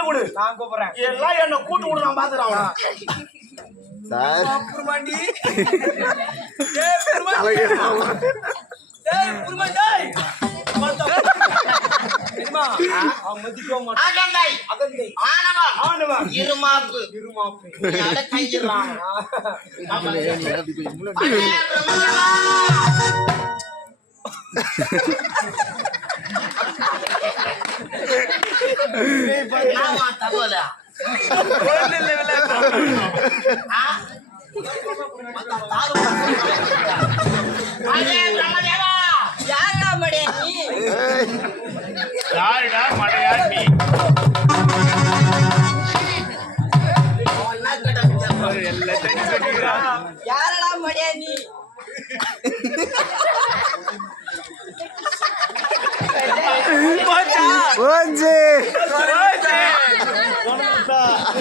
சொல்லி கொடு. நான் கூப்பிடுறேன். எல்லாம் என்ன கூட்டு விடு, நான் பாத்துறேன். சார் புருமாண்டி டேய் புருமாண்டி டேய் புருமாண்டி தெரியுமா அவன் மதிக்கவே மாட்டான். அகந்தை ஆணவம் இருமாப்பு அட கையிறான். யாரடா மடியா நீ?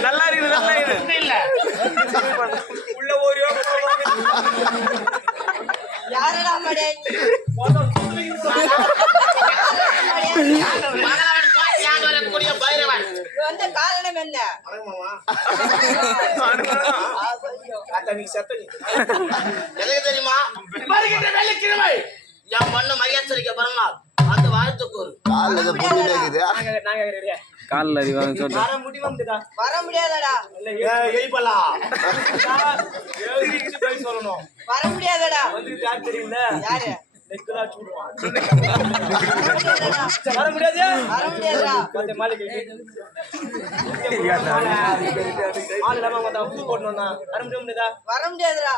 நல்லா இருக்குது நல்லா இருக்குது இல்ல உள்ள ஒரு யாரடா மடியா நீ? வந்த காரணம் என்ன? எனக்கு தெரியுமா? வெள்ளிக்கிழமை என் மண்ணு மையச்சரிக்கை பிறந்தால் அந்த வாழ்த்துக்கு காலில் அறிவாங்க சொல்றேன். வர முடியாதடா. சொல்லணும். வர முடியாதடா. யார் தெரியும்ல? யாரு? வர முடியாது. வர முடியாதடா. வர முடியாதுடா.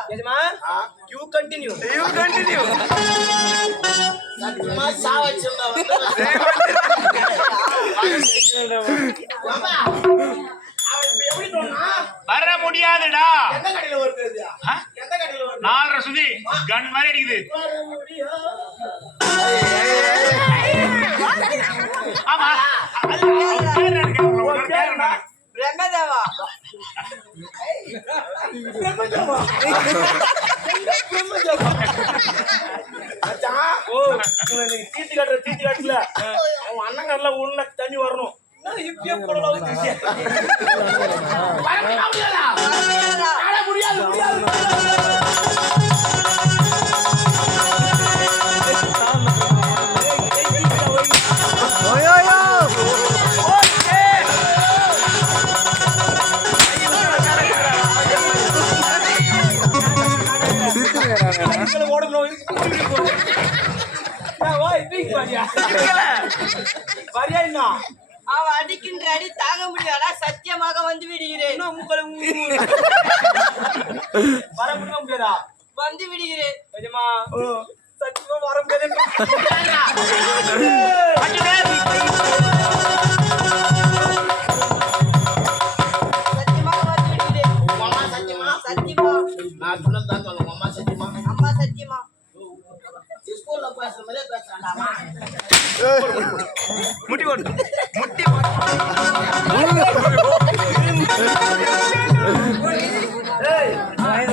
யூ கண்டினியூ வர முடியாதுடா. நாலரை சுதி கன் மாதிரி அடிக்குது. ஆமா பிரம்மதேவா தீத்தி காட்டுல அவன் அண்ணன் கடல உள்ள தண்ணி வரணும். அவ அடிக்கின்ற அடி தாங்க முடியாதா? சத்தியமாக வந்து விடுகிறேன். வர முடியாதா? வந்து விடுகிறேன். சத்தியமா வர முடியாது. சத்தியமாக வந்து விடுகிறேன். சத்தியமா நான் சொன்னதான் சொல்லுங்க. அம்மா சத்தியமா அம்மா சத்தியமா ஸ்கூல்ல பேசுற மாதிரியே பேசுறாண்டாமா. முட்டி போட்டு